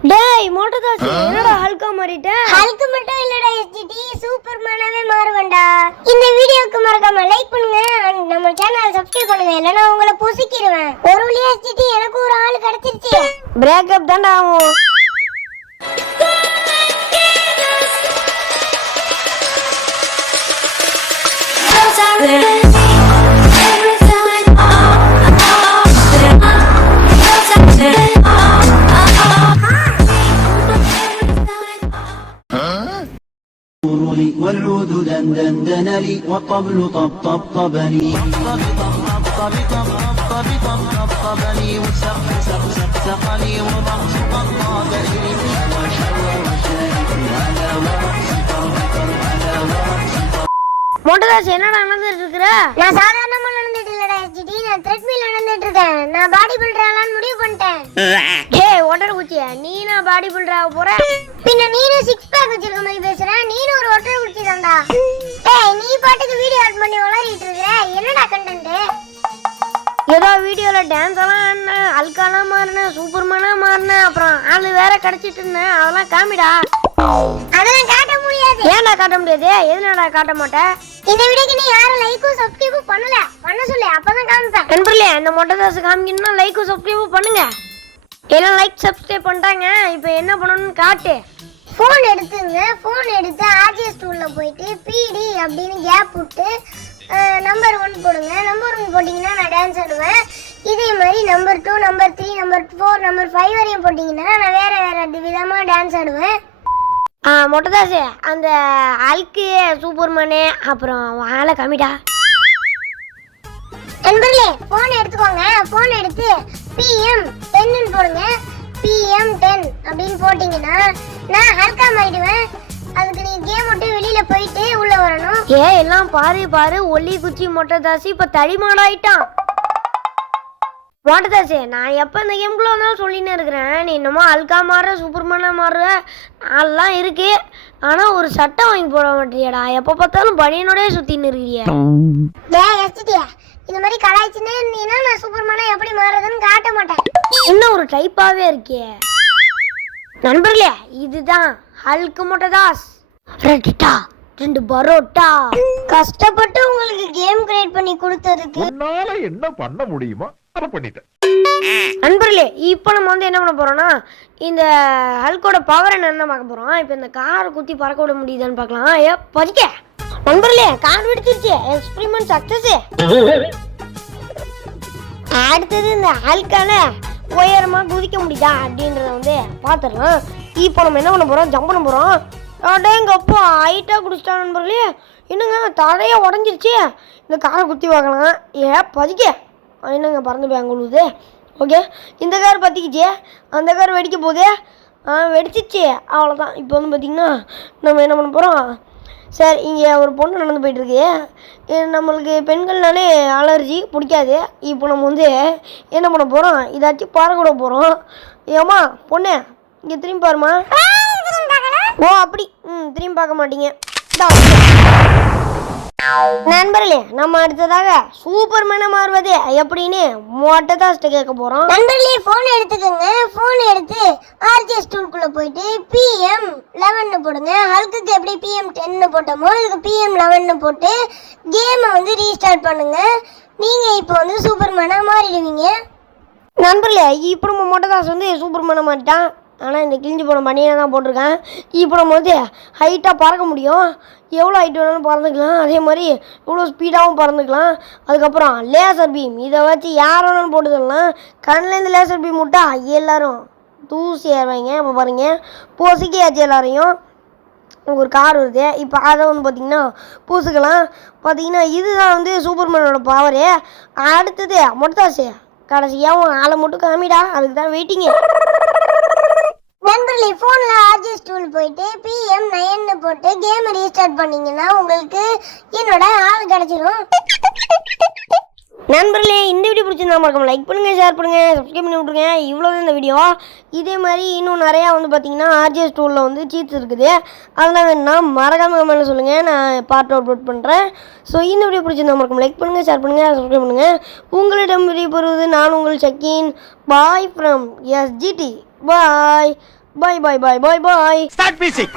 டேய் மோட்டதாசி என்னடா ஹல்கா மாறிட்ட ஹல்க் மட்டும் இல்லடா எஸ்ஜிடி சூப்பர் மேனாவே மாறுவேன்டா இந்த வீடியோக்கு மறக்காம லைக் பண்ணுங்க and நம்ம சேனலை சப்ஸ்கிரைப் பண்ணுங்க இல்லைன்னா உங்களை பொசுக்கிடுவேன் ஒரு வழியா எஸ்ஜிடி எனக்கு ஒரு ஆள் கிடைச்சிருச்சு பிரேக்கப் தான்டா ஆகும் لي والعود دندن دن لي والطبل طب طب طبني طبني والسقف سق سق سقني والرقص قد طاب لي மோட்டதாசி என்னடா நடந்துட்டு இருக்கிற நான் சாதாரணமா நடந்துட்டு இல்லடா எஸ்ஜிடி நான் த்ரெட்மில் நடந்துட்டு இருக்கேன் நான் பாடி பில்டராலான்னு முடிவு பண்ணிட்டேன் டேய் ஒட்டர் குச்சிய. நான் பாடி பில்டர் ஆக போற. பின்ன நீனும் சிக்ஸ் பேக் வச்சிருக்க மாதிரி பேசுற. நீனும் ஒரு ஒற்றை குச்சி தான்டா. ஏய் நீ பாட்டுக்கு வீடியோ ஆட் பண்ணி வளரிட்டு இருக்கிற என்னடா கண்டென்ட் ஏதோ வீடியோல டான்ஸ் எல்லாம் ஆடினேன் அல்காலாம் மாறினேன் சூப்பர்மேனா மாறினேன் அப்புறம் ஆளு வேற கிடைச்சிட்டு இருந்தேன் அதெல்லாம் காமிடா. அதெல்லாம் காட்ட முடியாது. ஏன்டா காட்ட முடியாது? எதுனாடா காட்ட மாட்டேன் இந்த வீடியோக்கு நீ யாரும் லைக்கும் சப்ஸ்கிரைபும் பண்ணல. பண்ண சொல்லு அப்பதான் காமிப்பேன். நண்பர்களே இந்த மொட்டைதாசு காமிக்கணும்னா லைக்கும் சப்ஸ்கிரைபும் பண்ணுங்க. எல்லாம் லைக் சப்ஸ்கிரைப் பண்ணிட்டாங்க. இப்போ என்ன பண்ணணும்னு காட்டு. ஃபோன் எடுத்துங்க. ஃபோன் எடுத்து ஆர்ஜிஎஸ் டூல்ல போயிட்டு பிடி அப்படின்னு கேப் விட்டு நம்பர் ஒன் போடுங்க. நம்பர் ஒன் போட்டிங்கன்னா நான் டான்ஸ் ஆடுவேன். இதே மாதிரி number two number three number four number five வரையும் போட்டிங்கன்னா நான் வேற வேற விதமாக டான்ஸ் ஆடுவேன். மொட்டைதாசு அந்த அல்கு சூப்பர்மேனு அப்புறம் ஆளை காமிடா. நண்பர்களே ஃபோன் எடுத்துக்கோங்க. ஃபோன் எடுத்து பிஎம் டென்னு போடுங்க. பிஎம் டென் அப்படின்னு போட்டிங்கன்னா நான் ஹல்கா ஆயிடுவேன். அதுக்கு நீ கேம் விட்டு வெளியில போயிட்டு உள்ள வரணும். ஏ எல்லாம் பாரு பாரு. ஒல்லி குச்சி மொட்டைதாசி இப்போ தடிமாடாயிட்டான் மொட்டைதாசி நான் எப்போ இந்த கேம்குள்ளே வந்தாலும் சொல்லின்னு இருக்கிறேன். நீ என்னமோ அல்கா மாறுற சூப்பர்மேனாக மாறுற? அதெல்லாம் இருக்கு. ஆனால் ஒரு சட்டை வாங்கி போட மாட்டியாடா எப்போ பார்த்தாலும் பனியனோடய சுற்றின்னு இருக்கிறிய. டேய் எஸ்டிடியா இந்த மாதிரி கலாய்ச்சினே இருந்தீங்கன்னா நான் சூப்பர்மேனா எப்படி இன்னும் ஒரு டைப்பாகவே இருக்கே. நண்பர்களே இதுதான் ஹல்கு மொட்டதாஸ் ரெட்டிட்டா ரெண்டு பரோட்டா. கஷ்டப்பட்டு உங்களுக்கு கேம் கிரியேட் பண்ணி கொடுத்ததுக்கு. என்ன பண்ண முடியுமோ அதை பண்ணிட்டேன். நண்பர்களே இப்போ நம்ம வந்து என்ன பண்ண போறோம்னா இந்த ஹல்கோட பவர் என்னன்னு பார்க்க போறோம்? இப்போ இந்த காரை குத்தி பறக்க விட முடியுதான்னு பார்க்கலாம். ஏ பறிக்க நண்பர்களே கார் வெடிச்சிருச்சு. எக்ஸ்பிரிமெண்ட் சக்சஸ் அடுத்தது இந்த ஹல்கால உயரமாக குதிக்க முடியுதா அப்படின்றத வந்து பார்த்துடலாம் இப்போ நம்ம என்ன பண்ண போகிறோம் ஜம்ப் பண்ண போறோம். அடேங்க அப்பா ஹைட்டாக குடிச்சிட்டா நண்பர்களே. என்னங்க தடையா உடஞ்சிருச்சு. இந்த காரை குத்தி பார்க்கலாம். ஏ பதிக்க. என்னங்க பறந்து போய் ஓகே. இந்த கார் பற்றிக்கிச்சு அந்த கார் வெடிக்க போதே ஆ வெடிச்சிச்சு. அவ்வளோதான் இப்போ வந்து பார்த்திங்கன்னா நம்ம என்ன பண்ண போகிறோம் சார் இங்கே ஒரு பொண்ணு நடந்து போயிட்டுருக்கு. நம்மளுக்கு பெண்கள்னாலே அலர்ஜி பிடிக்காது. இப்போ நம்ம வந்து என்ன பண்ண போகிறோம் இதாச்சும் பறக்க விட போகிறோம் ஏம்மா பொண்ணு இங்கே திரும்பி பாருமா ஓ அப்படி. ம் திரும்பி பார்க்க மாட்டீங்க. நண்பர்களே நம்ம அடுத்ததாக சூப்பர்மேனை மாறுவது எப்படின்னு மொட்டதாஸ்ட்ட கேட்க போறோம். நண்பர்களே ஃபோன் எடுத்துக்கோங்க. ஃபோன் எடுத்து ஆர்ஜிஎஸ் டூல்குள்ள போயிட்டு பிஎம் லெவன்னு போடுங்க. ஹல்குக்கு எப்படி பிஎம் டென்னு போட்டோமோ இதுக்கு பிஎம் லெவன்னு போட்டு கேமை வந்து ரீஸ்டார்ட் பண்ணுங்க. நீங்க இப்போ வந்து சூப்பர்மேனா மாறிடுவீங்க. நண்பர்களே இப்போ நம்ம மொட்டதாஸ் வந்து சூப்பர்மேனை மாட்டான் ஆனால் இந்த கிழிஞ்சு போன பனியை தான் போட்டிருக்கேன். இப்போ நம்ம வந்து ஹைட்டாக பறக்க முடியும். எவ்வளோ ஹைட் வேணாலும் பறந்துக்கலாம். அதே மாதிரி இவ்வளோ ஸ்பீடாகவும் பறந்துக்கலாம். அதுக்கப்புறம் லேசர் பீம் இதை வச்சு யார் வேணாலும் போட்டுக்கலாம். கண்ணிலேருந்து லேசர் பீம் விட்டா எல்லோரும் தூசி ஏறுவாங்க. இப்போ பாருங்க. பொசுக்கியாச்சு எல்லாரையும். ஒரு கார் வருது. இப்போ அதை வந்து பார்த்தீங்கன்னா பூசுக்கலாம். பார்த்தீங்கன்னா இதுதான் வந்து சூப்பர்மேனோட பவரு அடுத்தது மொட்டாசு. கடைசியாக உன் ஆளை மட்டும் காமிடா. அதுக்கு தான் வெயிட்டிங்கு நண்பர்களே ஃபோனில் ஆர்ஜிஎஸ் டூல் போயிட்டு பிஎம் நைன்னு போட்டு கேம் ரீஸ்டார்ட் பண்ணீங்கன்னா உங்களுக்கு என்னோட ஆள் கிடைச்சிரும். நண்பர்களே இந்த வீடியோ பிடிச்சிருந்தா மறக்காம லைக் பண்ணுங்கள் ஷேர் பண்ணுங்கள் சப்ஸ்கிரைப் பண்ணி விட்ருங்க இவ்வளோ இந்த வீடியோ. இதே மாதிரி இன்னும் நிறையா வந்து பார்த்தீங்கன்னா ஆர்ஜிஎஸ் டூலில் வந்து சீட்ஸ் இருக்குது. அதெல்லாம் வேணும்னா மறக்காம கமெண்ட்ல சொல்லுங்கள் நான் பார்ட் அப்லோட் பண்ணுறேன் ஸோ இந்த வீடியோ பிடிச்சிருந்தா மறக்காம லைக் பண்ணுங்கள் ஷேர் பண்ணுங்கள் சப்ஸ்கிரைப் பண்ணுங்கள் உங்களிடம் விடைபெறுவது நான் உங்கள் check in. Bye from SGD bye bye bye bye bye bye Start music.